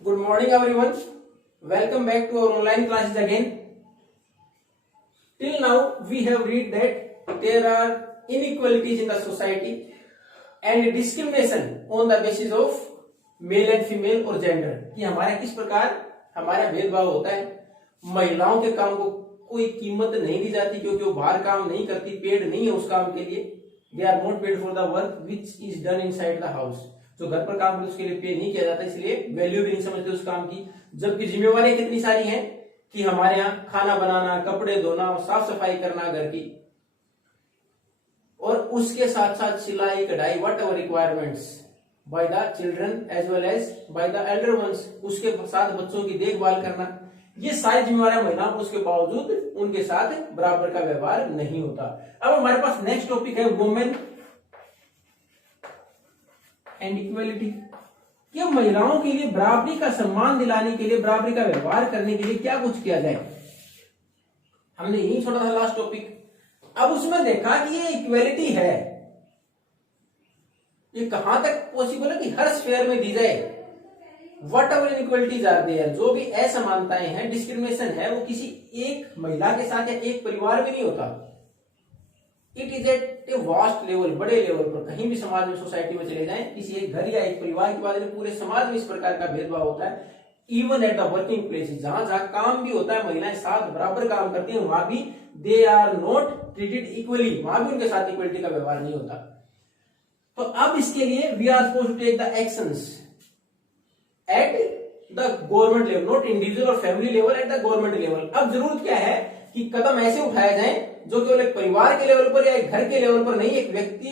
Good morning, everyone. Welcome back to our online classes again. Till now, we have read that there are inequalities in the society and discrimination on the basis of male and female or gender. कि हमारे किस प्रकार हमारा भेदभाव होता है। महिलाओं के काम को कोई कीमत नहीं दी जाती क्योंकि वो बाहर काम नहीं करती, पेड नहीं है उस काम के लिए। They are not paid for the work which is done inside the house. जो घर पर काम करते उसके लिए पे नहीं किया जाता, इसलिए वैल्यू भी नहीं समझते उस काम की। जबकि जिम्मेवारी कितनी सारी हैं कि हमारे यहाँ खाना बनाना, कपड़े धोना, साफ सफाई करना घर की, और उसके साथ साथ सिलाई कढ़ाई whatever requirements by the children as well as by the elder ones, उसके साथ बच्चों की देखभाल करना, ये सारी जिम्मेवारियां महिलाओं को, उसके बावजूद उनके साथ बराबर का व्यवहार नहीं होता। अब हमारे पास नेक्स्ट टॉपिक है वुमेन एंड इक्वलिटी। कि महिलाओं के लिए बराबरी का सम्मान दिलाने के लिए, बराबरी का व्यवहार करने के लिए क्या कुछ किया जाए। हमने यही छोड़ा था लास्ट टॉपिक। अब उसमें देखा कि ये इक्वलिटी है, ये कहां तक पॉसिबल है कि हर स्फेयर में दी जाए। Whatever inequalities are there, जो भी असमानताएं हैं, डिस्क्रिमिनेशन है, वो किसी एक महिला के साथ या एक परिवार में नहीं होता। It is at a vast level, बड़े लेवल पर। कहीं भी समाज में, सोसाइटी में चले जाएं, किसी एक घर या एक परिवार की बात नहीं, पूरे समाज में इस प्रकार का भेदभाव होता है। Even at the working place, जहां जहां काम भी होता है, महिलाएं साथ बराबर काम करती हैं, वहां भी they are not treated equally, वहां भी उनके साथ इक्वलिटी का व्यवहार नहीं होता। तो अब इसके लिए we are supposed to take the actions at the government level, not individual और family level, at the government level. अब जरूरत क्या है कि कदम ऐसे उठाए जाएं जो केवल एक परिवार के लेवल पर या एक घर के लेवल पर नहीं, एक व्यक्ति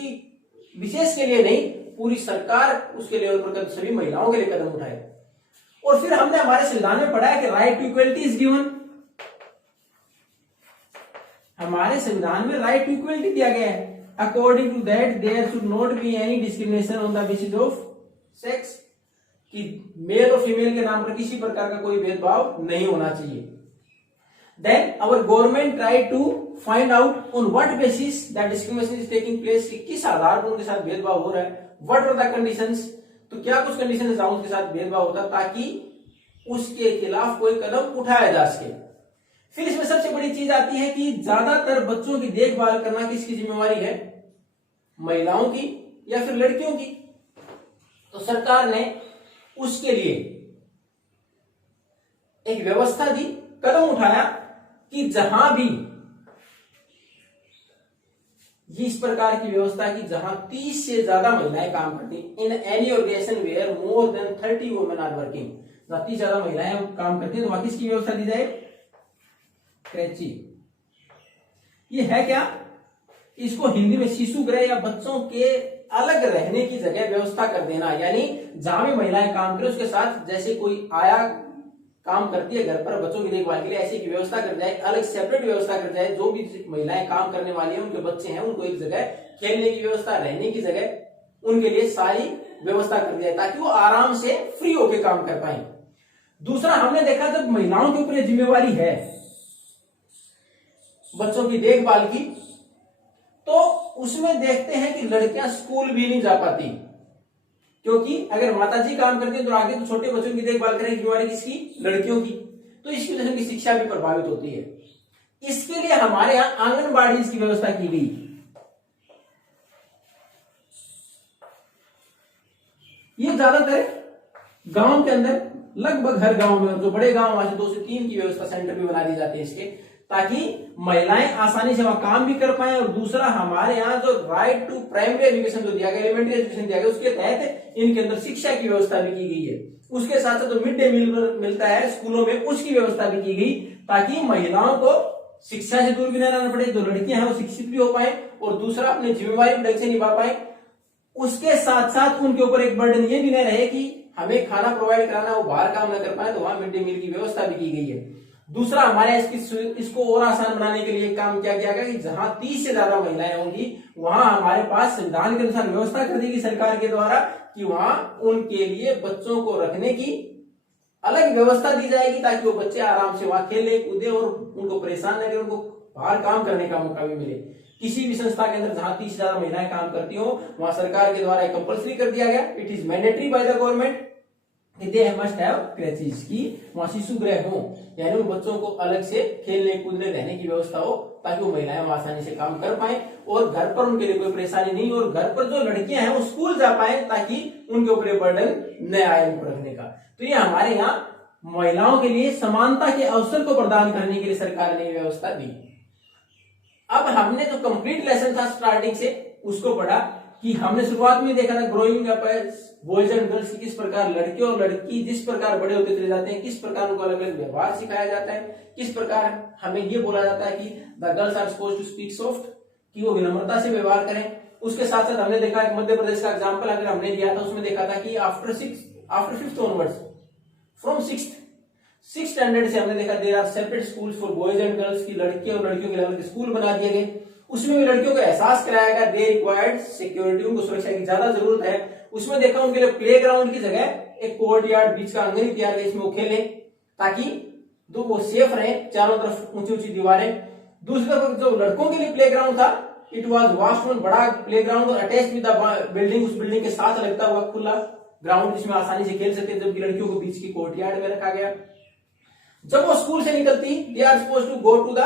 विशेष के लिए नहीं, पूरी सरकार उसके लेवल पर सभी महिलाओं के लिए कदम उठाए। और फिर हमने हमारे संविधान में पढ़ा है कि right to equality is given. हमारे संविधान में राइट टू इक्वलिटी दिया गया है। According to that there should not be any discrimination on the basis of sex, कि मेल और फीमेल के नाम पर किसी प्रकार का कोई भेदभाव नहीं होना चाहिए। Then our government try to find out on what basis that discrimination is taking place, किस आधार पर उनके साथ भेदभाव हो रहा है। What are the conditions, तो क्या कुछ कंडीशन जहां उनके साथ भेदभाव होता है ताकि उसके खिलाफ कोई कदम उठाया जा सके। फिर इसमें सबसे बड़ी चीज आती है कि ज्यादातर बच्चों की देखभाल करना किसकी जिम्मेवारी है, महिलाओं की या फिर लड़कियों की। तो सरकार ने उसके लिए एक व्यवस्था दी, कदम उठाया कि जहां भी ये इस प्रकार की व्यवस्था की जहां 30 से ज्यादा महिलाएं काम करती, in any organisation where more than 30 women are working, जहां 30 ज्यादा महिलाएं काम करती है, तो वहां किसकी व्यवस्था दी जाए, क्रेची। ये है क्या, इसको हिंदी में शिशु गृह या बच्चों के अलग रहने की जगह व्यवस्था कर देना। यानी जहां भी महिलाएं काम करें उसके साथ जैसे कोई आया काम करती है घर पर बच्चों की देखभाल के लिए, ऐसी की व्यवस्था कर जाए, अलग सेपरेट व्यवस्था कर जाए। जो भी महिलाएं काम करने वाली हैं, उनके बच्चे हैं, उनको एक जगह खेलने की व्यवस्था, रहने की जगह, उनके लिए सारी व्यवस्था कर दी जाए ताकि वो आराम से फ्री होकर काम कर पाए। दूसरा, हमने देखा जब महिलाओं के ऊपर जिम्मेवारी है बच्चों की देखभाल की, तो उसमें देखते हैं कि लड़कियां स्कूल भी नहीं जा पाती, क्योंकि अगर माताजी काम करती है तो आगे तो छोटे बच्चों की देखभाल करें, जिम्मेवारी किसकी, लड़कियों की। तो इसकी वजह से उनकी शिक्षा भी प्रभावित होती है। इसके लिए हमारे यहां आंगनबाड़ी की व्यवस्था की गई। ये ज्यादातर गांव के अंदर, लगभग हर गांव में, जो बड़े गांव वहां से 2 से 3 की व्यवस्था सेंटर भी बना दी जाती है इसके, ताकि महिलाएं आसानी से वहां काम भी कर पाए। और दूसरा, हमारे यहाँ जो राइट टू प्राइमरी एजुकेशन जो दिया गया, एलिमेंट्री एजुकेशन दिया गया, उसके तहत इनके अंदर शिक्षा की व्यवस्था भी की गई है। उसके साथ साथ जो मिड डे मील मिलता है स्कूलों में, उसकी व्यवस्था भी की गई ताकि महिलाओं को शिक्षा से दूर भी न रहना पड़े, जो लड़कियां हैं वो शिक्षित भी हो पाए, और दूसरा अपनी जिम्मेवारी ढंग से निभा पाए। उसके साथ साथ उनके ऊपर एक बर्डन ये भी न रहे कि हमें खाना प्रोवाइड कराना, वो बाहर काम न कर पाए, तो वहां मिड डे मील की व्यवस्था भी की गई है। दूसरा, हमारे इसको और आसान बनाने के लिए काम क्या किया गया कि जहां 30 से ज्यादा महिलाएं होंगी, वहां हमारे पास संविधान के अनुसार व्यवस्था कर देगी सरकार के द्वारा कि वहां उनके लिए बच्चों को रखने की अलग व्यवस्था दी जाएगी ताकि वो बच्चे आराम से वहां खेले कूदे और उनको परेशान न करें, उनको बाहर काम करने का मौका भी मिले। किसी भी संस्था के अंदर जहां 30 से ज्यादा महिलाएं काम करती हो, वहां सरकार के द्वारा कंपल्सरी कर दिया गया, it is mandatory by the government they must have creches, की वहां शिशु गृह हो, यानी उन बच्चों को अलग से खेलने कूदने रहने की व्यवस्था हो ताकि वो महिलाएं आसानी से काम कर पाए और घर पर उनके लिए कोई परेशानी नहीं, और घर पर जो लड़कियां हैं वो स्कूल जा पाए ताकि उनके ऊपर बर्डन न आए उनको रखने का। तो ये हमारे यहाँ महिलाओं के लिए समानता के अवसर को प्रदान करने के लिए सरकार ने व्यवस्था दी। अब हमने तो कंप्लीट लेसन था स्टार्टिंग से उसको पढ़ा कि हमने शुरुआत में देखा था growing up as boys and girls की किस प्रकार लड़के और लड़की जिस प्रकार बड़े होते चले जाते हैं किस प्रकार उनको अलग अलग व्यवहार सिखाया जाता है, किस प्रकार हमें ये बोला जाता है कि the girls are supposed to speak soft, कि वो विनम्रता से व्यवहार करें। उसके साथ साथ हमने देखा मध्य प्रदेश का एग्जाम्पल अगर हमने दिया था उसमें देखा था कि after 5th onwards from 6th standard से हमने देखा there are separate schools for boys and girls, की लड़के और लड़कियों के अलग स्कूल बना दिए गए। उसमें भी लड़कियों को एहसास कराया गया दे रिक्वायर्ड सिक्योरिटी, उनको सुरक्षा की ज्यादा जरूरत है। उसमें देखा उनके लिए प्ले ग्राउंड की जगह एक कोर्ट यार्ड बीच का आंगन किया गया, इसमें वो खेले ताकि तो वो सेफ रहे, चारों तरफ ऊंची ऊंची दीवारें। दूसरी तरफ जो लड़कों के लिए प्ले ग्राउंड था इट वॉज वास्ट वन, बड़ा play ground attach with the building, उस बिल्डिंग के साथ लगता हुआ खुला ग्राउंड जिसमें आसानी से खेल सकते, जबकि लड़कियों को बीच की कोर्ट यार्ड में रखा गया। जब वो स्कूल से निकलती they are supposed to go to the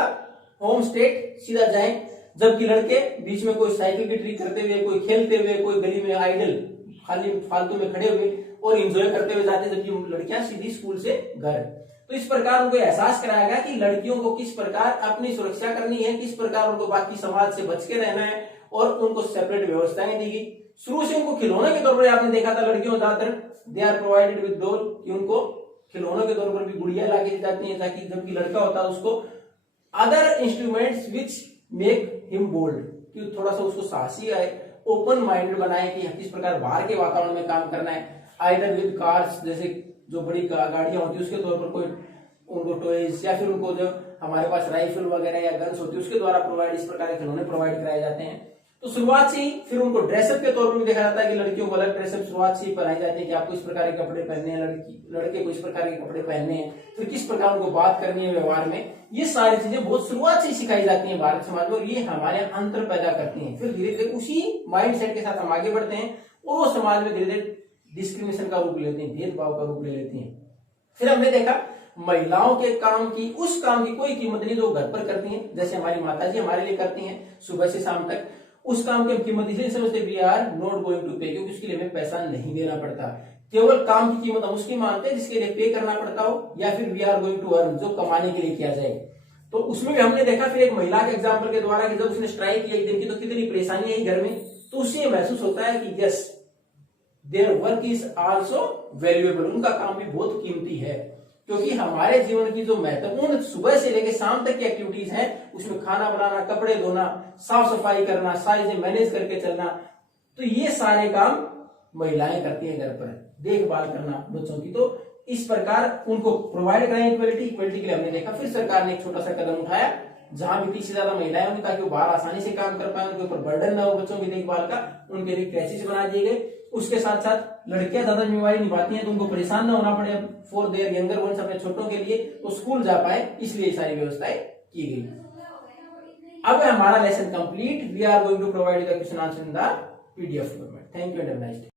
home state, सीधा जाएं, जबकि लड़के बीच में कोई साइकिल की ट्रिक करते हुए, कोई खेलते हुए, कोई गली में आइडल खाली फालतू में खड़े हुए और एंजॉय करते हुए जाते, जबकि लड़कियां सीधी स्कूल से घर। तो इस प्रकार उनको एहसास कराया गया कि लड़कियों को किस प्रकार अपनी सुरक्षा करनी है, किस प्रकार उनको बाकी समाज से बच के रहना है, और उनको सेपरेट व्यवस्थाएं दी गई। शुरू से उनको खिलौने के तौर पर आपने देखा था लड़कियों ज्यादातर they are provided with doll, कि उनको खिलौनों के तौर पर भी गुड़िया ला दी जाती है, ताकि जबकि लड़का होता है उसको other instruments which make him bold, कि थोड़ा सा उसको साहसी है, ओपन माइंडेड बनाए कि किस प्रकार बाहर के वातावरण में काम करना है। आइदर विद कार्स, जैसे जो बड़ी गाड़ियां होती है उसके तौर पर कोई उनको टॉयज, या फिर उनको जो हमारे पास राइफल वगैरह या गन्स होती है उसके द्वारा प्रोवाइड, इस प्रकार के खिलौने प्रोवाइड कराए जाते हैं। तो शुरुआत से ही फिर उनको ड्रेसअप के तौर पर भी देखा जाता है कि लड़कियों को अलग ड्रेसअप शुरुआत से ही पढ़ाई जाती है कि आपको इस प्रकार के कपड़े पहनने हैं, लड़के को इस प्रकार के कपड़े पहनने हैं, फिर किस प्रकार उनको बात करनी है व्यवहार में। ये सारी चीजें बहुत शुरुआत से ही सिखाई जाती हैं भारत समाज में, और ये हमारे अंतर पैदा करती हैं। फिर धीरे धीरे उसी माइंड सेट के साथ हम आगे बढ़ते हैं और वो समाज में धीरे धीरे डिस्क्रिमिनेशन का रूप लेते हैं, भेदभाव का रूप ले लेती हैं। फिर हमने देखा महिलाओं के काम की, उस काम की कोई कीमत नहीं जो घर पर करती हैं, जैसे हमारी माताजी हमारे लिए करती हैं सुबह से शाम तक, उस काम की कीमत इसलिए समझते we are not going to pay, क्योंकि उसके लिए हमें पैसा नहीं देना पड़ता। केवल काम की कीमत हम उसकी मानते हैं जिसके लिए पे करना पड़ता हो, या फिर we are going to earn, जो कमाने के लिए किया जाए। तो उसमें भी हमने देखा फिर एक महिला के एग्जाम्पल के द्वारा कि जब उसने स्ट्राइक किया एक दिन की तो कितनी परेशानी आई घर में, तो उससे महसूस होता है कि yes their work is also valuable, उनका काम भी बहुत कीमती है। क्योंकि हमारे जीवन की जो महत्वपूर्ण सुबह से लेकर शाम तक की एक्टिविटीज हैं उसमें खाना बनाना, कपड़े धोना, साफ सफाई करना, सारी चीजें मैनेज करके चलना, तो ये सारे काम महिलाएं करती हैं घर पर, देखभाल करना बच्चों की। तो इस प्रकार उनको प्रोवाइड कराएं इक्वलिटी के लिए हमने देखा। फिर सरकार ने एक छोटा सा कदम उठाया जहां भी 30 से ज्यादा महिलाएं होंगी ताकि वो बाहर आसानी से काम कर पाए, उनके ऊपर बर्डन ना हो बच्चों की देखभाल का, उनके लिए क्रैचेस बना दिए गए। उसके साथ साथ लड़कियां ज्यादा जिम्मेवारी निभाती हैं तो उनको परेशान ना होना पड़े फॉर देयर यंगर वंस, अपने छोटों के लिए तो स्कूल जा पाए, इसलिए ये सारी व्यवस्थाएं की गई। अब हमारा lesson complete, we are going to provide the question answer in the PDF format. Thank you and have a nice day.